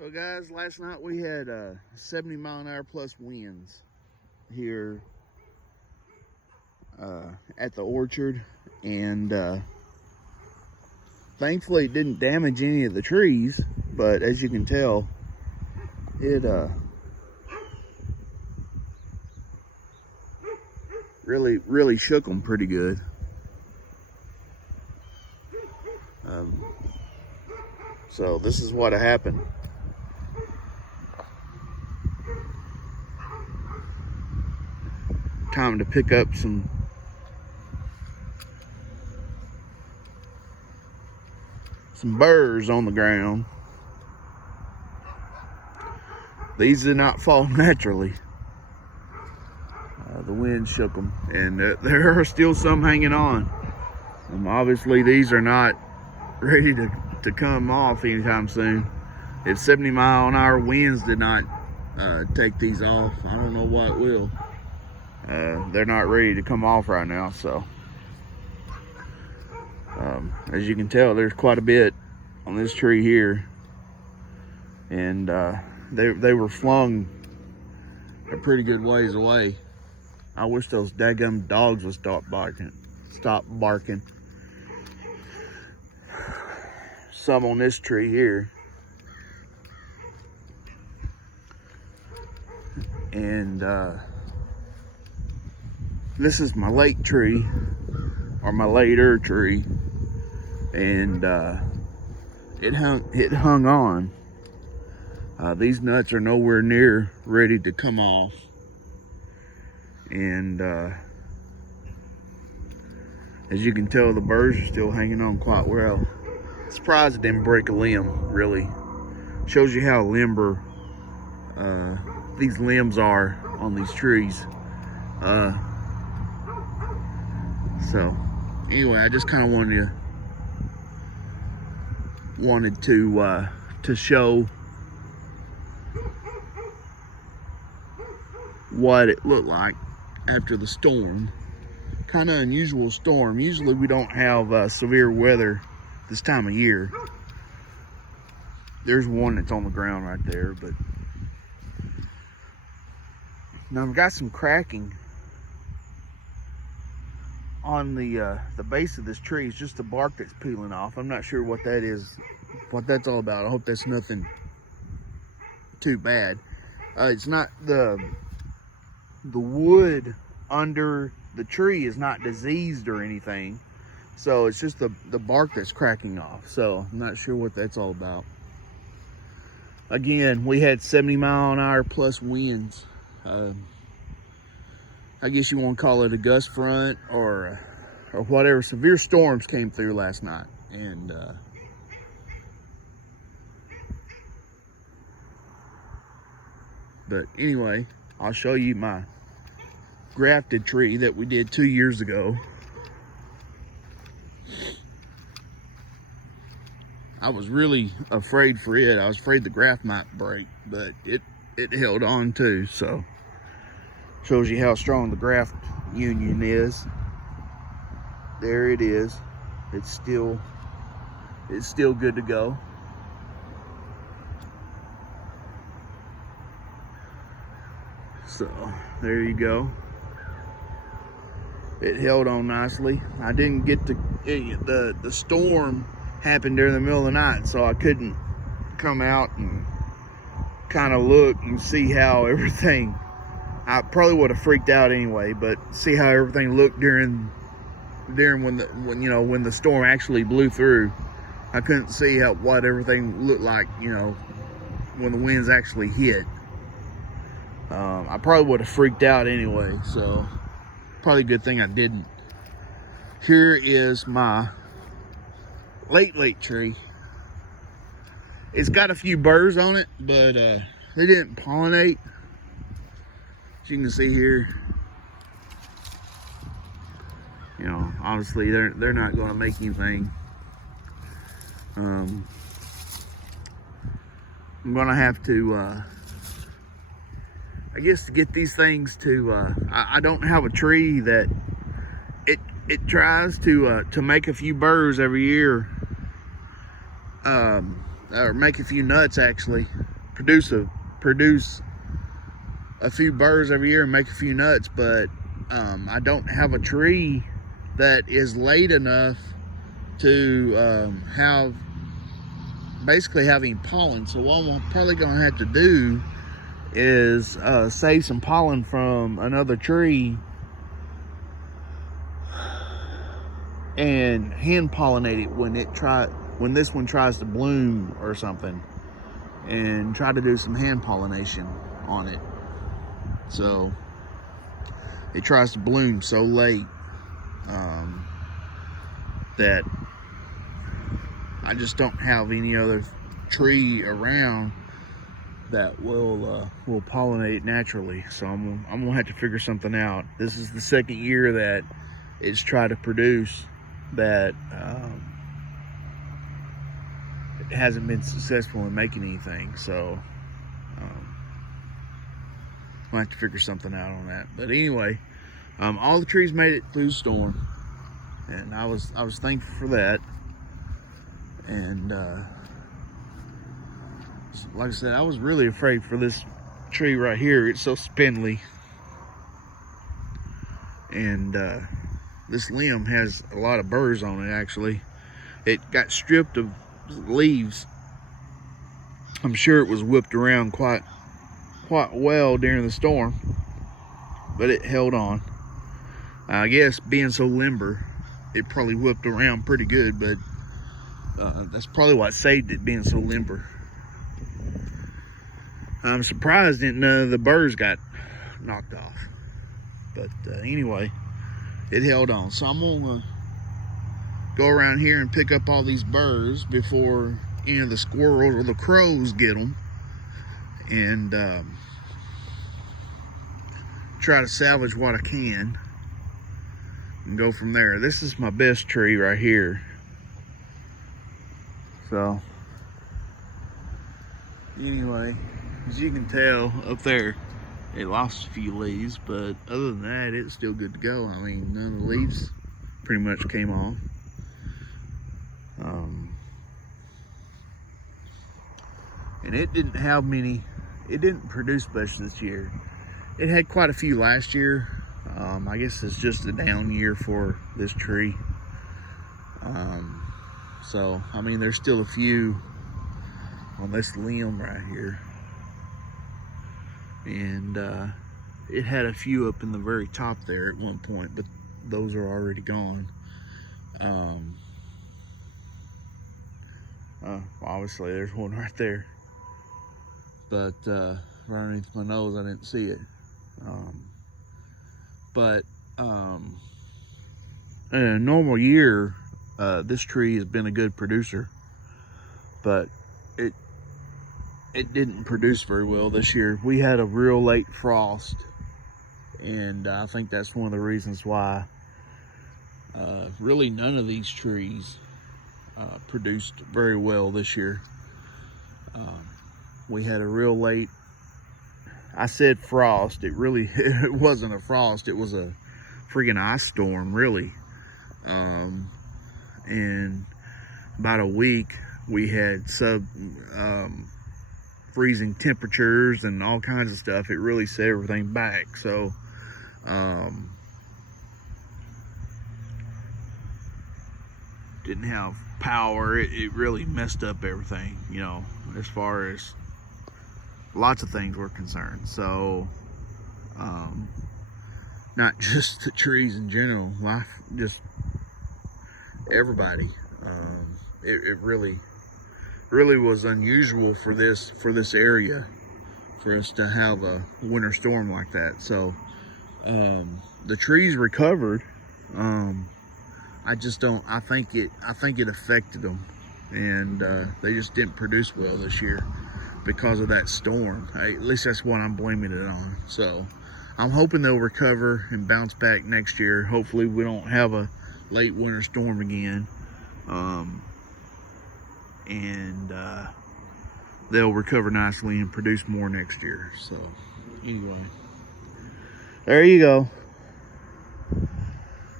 So guys, last night we had 70-mile-an-hour plus winds here at the orchard, and thankfully it didn't damage any of the trees, but as you can tell, it really shook them pretty good. So this is what happened. Time to pick up some burrs on the ground. These did not fall naturally. The wind shook them, and there are still some hanging on. Obviously these are not ready to come off anytime soon. If 70-mile-an-hour winds did not take these off, I don't know what will. They're not ready to come off right now, so as you can tell, there's quite a bit on this tree here, and they were flung a pretty good ways away. I wish those daggum dogs would stop barking. Some on this tree here, and this is my late tree, or my later tree, and it hung on. These nuts are nowhere near ready to come off, and as you can tell, the burrs are still hanging on quite well. Surprised it didn't break a limb, really. Shows you how limber these limbs are on these trees. So anyway, I just kind of wanted to show what it looked like after the storm. Kind of unusual storm. Usually we don't have severe weather this time of year. There's one that's on the ground right there, but now I've got some cracking on the base of this tree. It's just the bark that's peeling off. I'm not sure what that is, what that's all about. I hope that's nothing too bad. It's not the wood under the tree is not diseased or anything, so it's just the bark that's cracking off. So I'm not sure what that's all about. Again, we had 70-mile-an-hour plus winds. I guess you want to call it a gust front or whatever. Severe storms came through last night, and but anyway, I'll show you my grafted tree that we did 2 years ago. I was really afraid for it. I was afraid the graft might break, but it held on too. So shows you how strong the graft union is. There it is. It's still good to go. So there you go. It held on nicely. I didn't get to the storm happened during the middle of the night, so I couldn't come out and kind of look and see how everything. I probably would have freaked out anyway, but see how everything looked during when the storm actually blew through. I couldn't see what everything looked like, when the winds actually hit. I probably would have freaked out anyway, so probably a good thing I didn't. Here is my late tree. It's got a few burrs on it, but they didn't pollinate. As you can see here, obviously they're not going to make anything. I'm gonna have to I guess to get these things to I don't have a tree that it tries to make a few burrs every year, or make a few nuts actually, produce a few burrs every year and make a few nuts, but I don't have a tree that is late enough to have basically having pollen. So what I'm probably gonna have to do is save some pollen from another tree and hand pollinate it when this one tries to bloom or something, and try to do some hand pollination on it. So it tries to bloom so late that I just don't have any other tree around that will pollinate naturally. So I'm gonna have to figure something out. This is the second year that it's tried to produce that it hasn't been successful in making anything. So I'll have to figure something out on that. But anyway, all the trees made it through the storm, and I was thankful for that. And like I said, I was really afraid for this tree right here. It's so spindly, and this limb has a lot of burrs on it. Actually, it got stripped of leaves. I'm sure it was whipped around quite well during the storm, but it held on. I guess being so limber, it probably whipped around pretty good, but that's probably what saved it, being so limber. I'm surprised that none of the burrs got knocked off, but anyway, it held on. So I'm gonna go around here and pick up all these burrs before any of the squirrels or the crows get them, and try to salvage what I can and go from there. This is my best tree right here. So anyway, as you can tell up there, it lost a few leaves, but other than that, it's still good to go. I mean, none of the leaves pretty much came off. And it didn't have many, it didn't produce much this year. It had quite a few last year. I guess it's just a down year for this tree. So, I mean, there's still a few on this limb right here. And it had a few up in the very top there at one point, but those are already gone. Obviously there's one right there, but right underneath my nose I didn't see it. But in a normal year, this tree has been a good producer, but it didn't produce very well this year. We had a real late frost, and I think that's one of the reasons why really none of these trees produced very well this year. We had a real late, I said frost, it wasn't a frost, it was a freaking ice storm, really. And about a week we had freezing temperatures and all kinds of stuff. It really set everything back. So didn't have power. It really messed up everything, you know, as far as lots of things were concerned. So not just the trees in general, life, just everybody. It really was unusual for this area, for us to have a winter storm like that. So the trees recovered. I think it affected them, and they just didn't produce well this year because of that storm. At least that's what I'm blaming it on. So I'm hoping they'll recover and bounce back next year. Hopefully we don't have a late winter storm again. And they'll recover nicely and produce more next year. So anyway, there you go.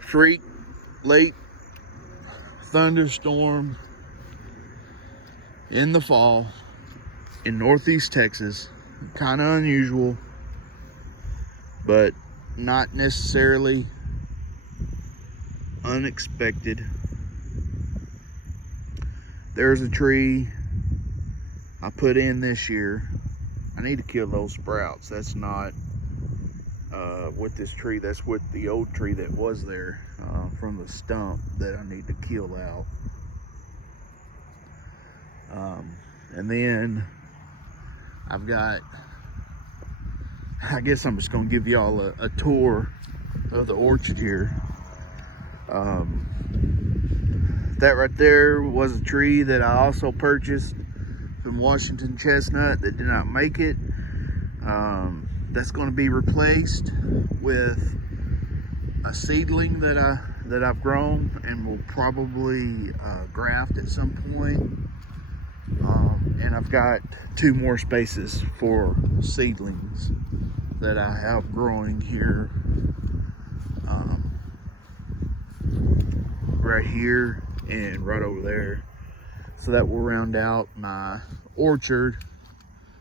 Freak late thunderstorm in the fall. in Northeast Texas. Kind of unusual, but not necessarily unexpected. There's a tree I put in this year. I need to kill those sprouts. That's not with this tree. That's with the old tree that was there from the stump that I need to kill out. And then I've got, I guess I'm just gonna give y'all a tour of the orchard here. That right there was a tree that I also purchased from Washington Chestnut that did not make it. That's going to be replaced with a seedling that I've grown and will probably graft at some point. And I've got 2 more spaces for seedlings that I have growing here, right here and right over there. So that will round out my orchard,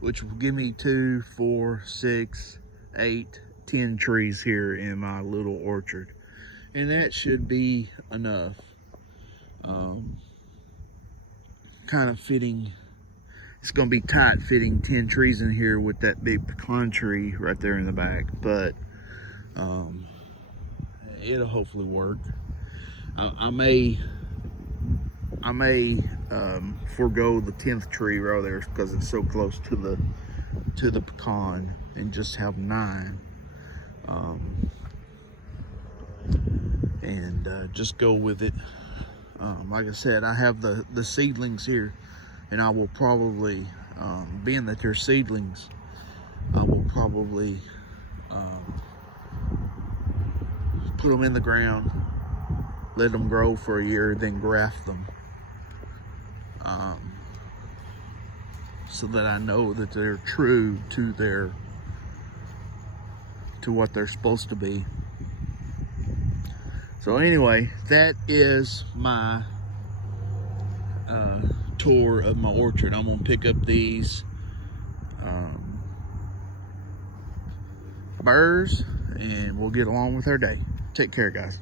which will give me 2, 4, 6, 8, 10 trees here in my little orchard. And that should be enough. Kind of fitting. It's going to be tight fitting 10 trees in here with that big pecan tree right there in the back. But it'll hopefully work. I may forego the 10th tree right there because it's so close to the pecan, and just have 9, and just go with it. Like I said, I have the seedlings here, and I will probably, being that they're seedlings, I will probably put them in the ground, let them grow for a year, then graft them. So that I know that they're true to what they're supposed to be. So anyway, that is my tour of my orchard. I'm gonna pick up these burrs and we'll get along with our day. Take care, guys.